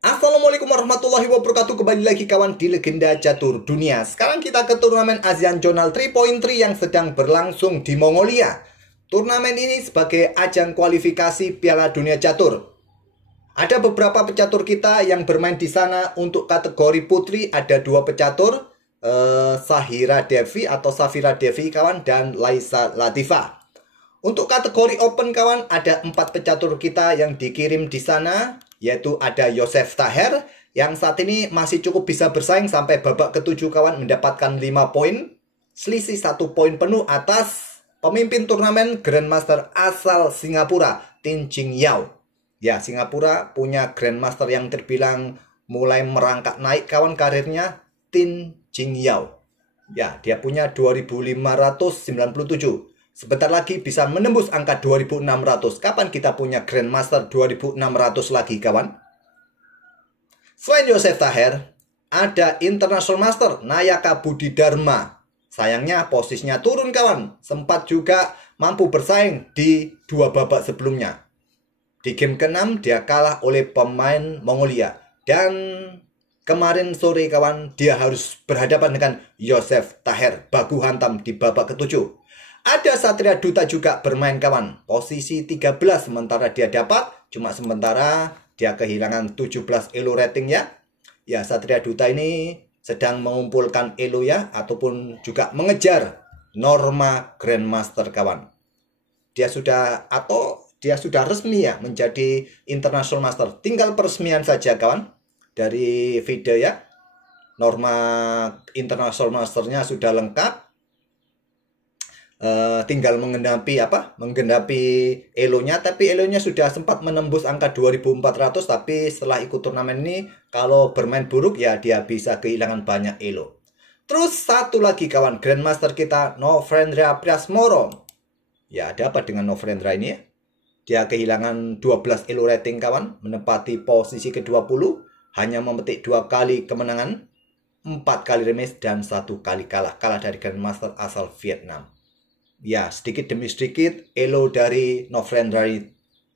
Assalamualaikum warahmatullahi wabarakatuh. Kembali lagi kawan di Legenda Catur Dunia. Sekarang kita ke turnamen ASEAN Zonal 3.3 yang sedang berlangsung di Mongolia. Turnamen ini sebagai ajang kualifikasi Piala Dunia Catur. Ada beberapa pecatur kita yang bermain di sana. Untuk kategori putri ada dua pecatur, Sahira Devi atau Safira Devi kawan, dan Laisa Latifa. Untuk kategori open kawan, ada 4 pecatur kita yang dikirim di sana, yaitu ada Yosef Taher yang saat ini masih cukup bisa bersaing sampai babak ke-7 kawan, mendapatkan 5 poin, selisih 1 poin penuh atas pemimpin turnamen Grandmaster asal Singapura, Tin Jing Yao. Ya, Singapura punya Grandmaster yang terbilang mulai merangkak naik kawan karirnya, Tin Jing Yao. Ya, dia punya 2597. Sebentar lagi bisa menembus angka 2600. Kapan kita punya Grandmaster 2600 lagi kawan? Selain Yosef Taher, ada International Master Nayaka Budi Dharma. Sayangnya posisinya turun kawan. Sempat juga mampu bersaing di 2 babak sebelumnya. Di game ke-6 dia kalah oleh pemain Mongolia. Dan kemarin sore kawan, dia harus berhadapan dengan Yosef Taher, baku hantam di babak ke-7. Ada Satria Duta juga bermain kawan, posisi 13 sementara dia dapat, cuma sementara dia kehilangan 17 elo rating ya. Ya, Satria Duta ini sedang mengumpulkan elo ya, ataupun juga mengejar norma Grandmaster kawan. Dia sudah resmi ya menjadi International Master. Tinggal peresmian saja kawan dari video ya. Norma International Masternya sudah lengkap. Tinggal menggenapi elonya, tapi elonya sudah sempat menembus angka 2400, tapi setelah ikut turnamen ini kalau bermain buruk ya dia bisa kehilangan banyak elo. Terus satu lagi kawan, Grandmaster kita Novendra Priasmoro. Ya, ada apa dengan Novendra ini ya? Dia kehilangan 12 elo rating kawan, menempati posisi ke-20, hanya memetik 2 kali kemenangan, 4 kali remis dan 1 kali kalah dari Grandmaster asal Vietnam. Ya, sedikit demi sedikit elo dari Novendra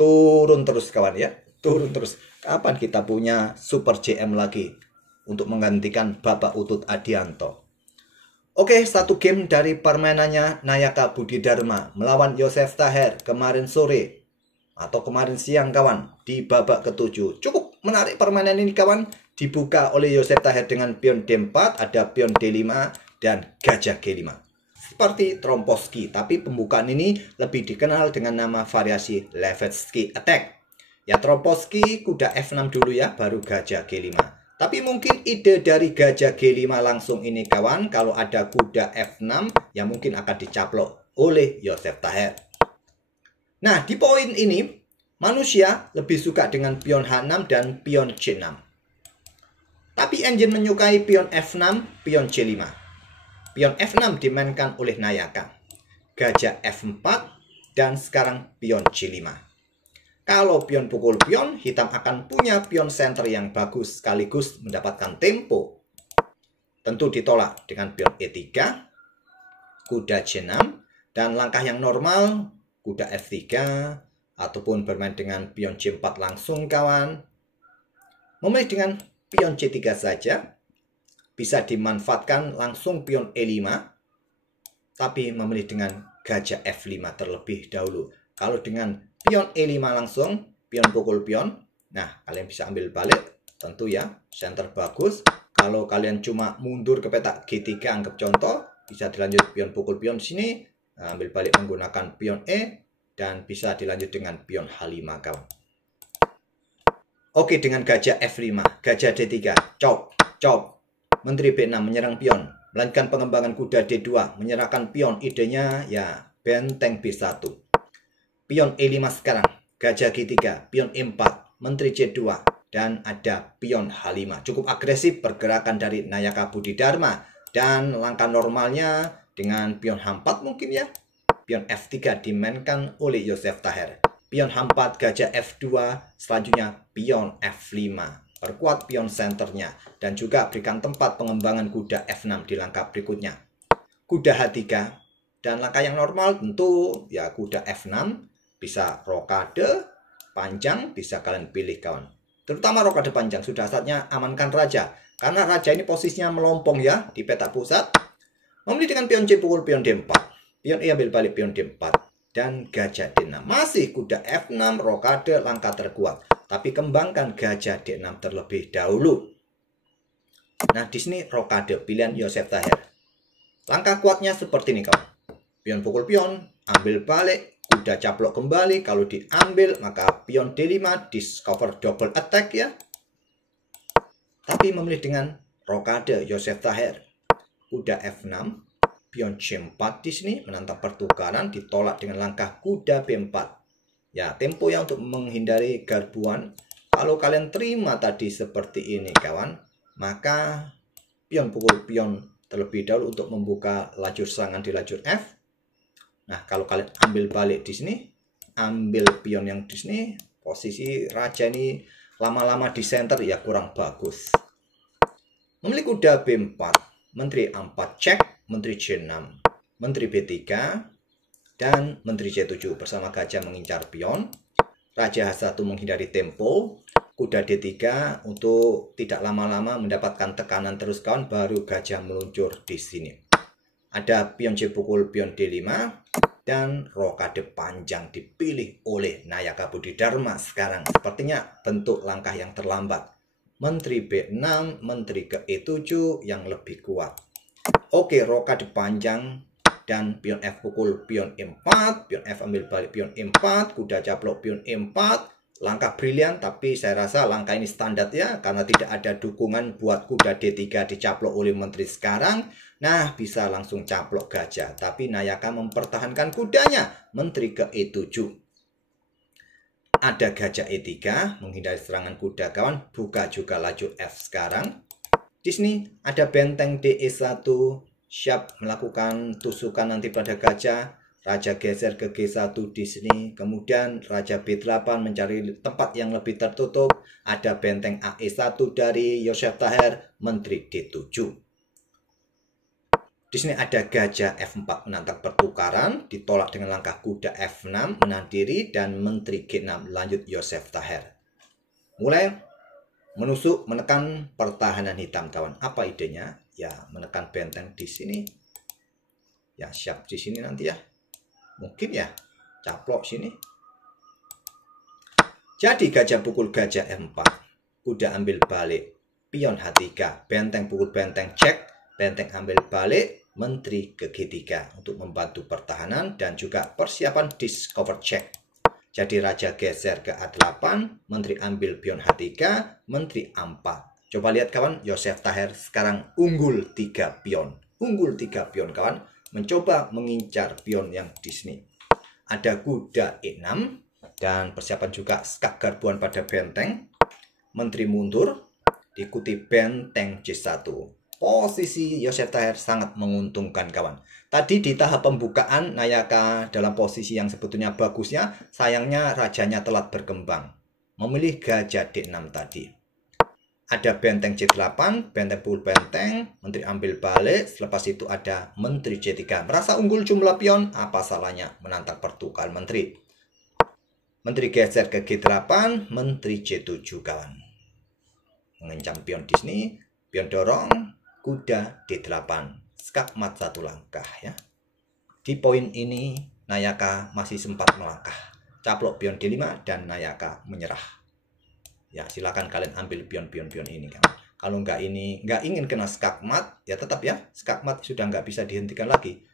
turun terus kawan ya. Turun terus. Kapan kita punya Super JM lagi untuk menggantikan Bapak Utut Adianto? Oke, satu game dari permainannya Nayaka Budi Dharma melawan Yosef Taher kemarin sore atau kemarin siang kawan di babak ke-7. Cukup menarik permainan ini kawan. Dibuka oleh Yosef Taher dengan pion D4, ada pion D5 dan gajah G5. Seperti Trompovsky, tapi pembukaan ini lebih dikenal dengan nama variasi Levetsky Attack. Ya, Trompovsky kuda F6 dulu ya, baru gajah G5. Tapi mungkin ide dari gajah G5 langsung ini kawan, kalau ada kuda F6 ya mungkin akan dicaplok oleh Yosef Taher. Nah, di poin ini manusia lebih suka dengan pion H6 dan pion C6. Tapi engine menyukai pion F6, pion C5. Pion F6 dimainkan oleh Nayaka, gajah F4, dan sekarang pion C5. Kalau pion pukul pion, hitam akan punya pion center yang bagus sekaligus mendapatkan tempo. Tentu ditolak dengan pion E3, kuda C6, dan langkah yang normal, kuda F3, ataupun bermain dengan pion C4 langsung kawan. Memilih dengan pion C3 saja. Bisa dimanfaatkan langsung pion E5, tapi memilih dengan gajah F5 terlebih dahulu. Kalau dengan pion E5 langsung, pion pukul pion, nah kalian bisa ambil balik, tentu ya, center bagus. Kalau kalian cuma mundur ke petak G3, anggap contoh, bisa dilanjut pion pukul pion sini, nah, ambil balik menggunakan pion E, dan bisa dilanjut dengan pion H5 kawan. Oke, dengan gajah F5, gajah D3, chop, chop. Menteri B6 menyerang pion, melanjutkan pengembangan kuda D2, menyerahkan pion, idenya ya benteng B1. Pion E5 sekarang, gajah G3, pion E4, menteri C2, dan ada pion H5. Cukup agresif pergerakan dari Nayaka Budi Dharma, dan langkah normalnya dengan pion H4 mungkin ya. Pion F3 dimainkan oleh Yosef Taher. Pion H4, gajah F2, selanjutnya pion F5. Perkuat pion senternya dan juga berikan tempat pengembangan kuda F6 di langkah berikutnya. Kuda H3 dan langkah yang normal tentu ya kuda F6, bisa rokade panjang, bisa kalian pilih kawan. terutama rokade panjang. Sudah saatnya amankan raja, karena raja ini posisinya melompong ya di peta pusat. Memilih dengan pion C pukul pion D4, pion E ambil balik pion D4, dan gajah D6. Masih kuda F6, rokade langkah terkuat, tapi kembangkan gajah D6 terlebih dahulu. Nah, di sini rokade pilihan Joseph Thayer. Langkah kuatnya seperti ini kawan. Pion pukul pion, ambil balik, kuda caplok kembali. Kalau diambil maka pion D5 discover double attack ya. Tapi memilih dengan rokade Joseph Thayer. Kuda F6, pion C4 di sini menantang pertukaran, ditolak dengan langkah kuda B4. Ya, tempo yang untuk menghindari garbuan. Kalau kalian terima tadi seperti ini kawan, maka pion pukul pion terlebih dahulu untuk membuka lajur serangan di lajur F. Nah, kalau kalian ambil balik di sini, ambil pion yang di sini, posisi raja ini lama-lama di center ya kurang bagus. Memilih kuda B4, menteri A4 cek, menteri C6, menteri B3, dan menteri C7 bersama gajah mengincar pion. Raja H1 menghindari tempo, kuda D3 untuk tidak lama-lama mendapatkan tekanan terus kawan, baru gajah meluncur di sini. Ada pion C pukul pion D5 dan rokade panjang dipilih oleh Nayaka Budidarma. Sekarang sepertinya bentuk langkah yang terlambat. Menteri B6, menteri ke E7 yang lebih kuat. Oke, rokade panjang dan pion F pukul pion E4, pion F ambil balik pion E4, kuda caplok pion E4. Langkah brilian, tapi saya rasa langkah ini standar ya, karena tidak ada dukungan buat kuda D3 dicaplok oleh menteri sekarang. Nah, bisa langsung caplok gajah, tapi Nayaka mempertahankan kudanya, menteri ke E7. Ada gajah E3 menghindari serangan kuda kawan, buka juga lajur F sekarang. Di sini ada benteng DE1, siap melakukan tusukan nanti pada gajah. Raja geser ke G1 di sini, kemudian Raja B8 mencari tempat yang lebih tertutup. Ada benteng AE1 dari Joseph Thayer, menteri D7. Di sini ada gajah F4 menantang pertukaran, ditolak dengan langkah kuda F6 menahan diri, dan menteri G6 lanjut Joseph Thayer. Mulai menusuk, menekan pertahanan hitam kawan. Apa idenya? Ya, menekan benteng di sini. Ya, siap di sini nanti ya. Mungkin ya, caplok sini. Jadi gajah pukul gajah F4. Kuda ambil balik. Pion H3. Benteng pukul benteng cek. Benteng ambil balik. Menteri ke G3. Untuk membantu pertahanan dan juga persiapan discover check. Jadi raja geser ke A8. Menteri ambil pion H3. Menteri A4. Coba lihat kawan. Joseph Thayer sekarang unggul 3 pion. Unggul 3 pion kawan. Mencoba mengincar pion yang di sini. Ada kuda E6 dan persiapan juga skak garbuan pada benteng. Menteri mundur, diikuti benteng C1. Posisi Joseph Thayer sangat menguntungkan kawan. Tadi di tahap pembukaan Nayaka dalam posisi yang sebetulnya bagusnya, sayangnya rajanya telat berkembang. Memilih gajah D6 tadi. Ada benteng C8, benteng pukul benteng, menteri ambil balik, selepas itu ada menteri C3. Merasa unggul jumlah pion, apa salahnya menantang pertukaran menteri. Menteri geser ke G8, menteri C7 kawan. Mengencam pion di sini, pion dorong, kuda D8. Skakmat 1 langkah ya. Di poin ini, Nayaka masih sempat melangkah. Caplok pion D5 dan Nayaka menyerah. Ya, silakan kalian ambil pion-pion ini kan. Kalau nggak ingin kena skakmat, ya tetap ya, skakmat sudah nggak bisa dihentikan lagi.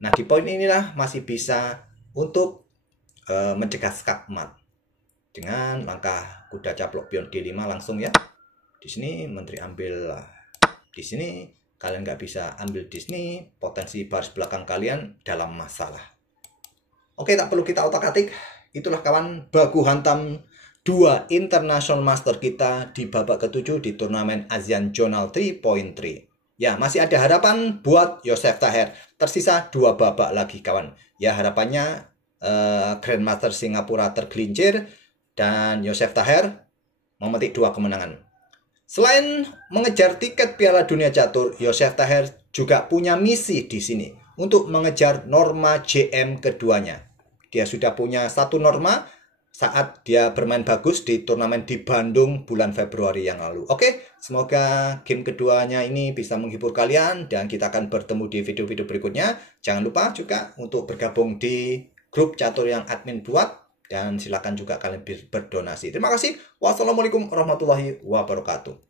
Nah, di poin inilah masih bisa untuk mencegah skakmat dengan langkah kuda caplok pion D5 langsung ya. Di sini menteri ambil di sini, kalian nggak bisa ambil di sini, potensi baris belakang kalian dalam masalah. Oke, tak perlu kita otak-atik. Itulah kawan, baku hantam 2 International Master kita di babak ke-7 di turnamen ASEAN Zonal 3.3. Ya, masih ada harapan buat Joseph Thayer. Tersisa 2 babak lagi kawan. Ya, harapannya Grandmaster Singapura tergelincir dan Joseph Thayer memetik 2 kemenangan. Selain mengejar tiket Piala Dunia Catur, Joseph Thayer juga punya misi di sini untuk mengejar norma JM keduanya. Dia sudah punya 1 norma, saat dia bermain bagus di turnamen di Bandung bulan Februari yang lalu. Oke, semoga game keduanya ini bisa menghibur kalian dan kita akan bertemu di video-video berikutnya. Jangan lupa juga untuk bergabung di grup catur yang admin buat dan silakan juga kalian berdonasi. Terima kasih. Wassalamualaikum warahmatullahi wabarakatuh.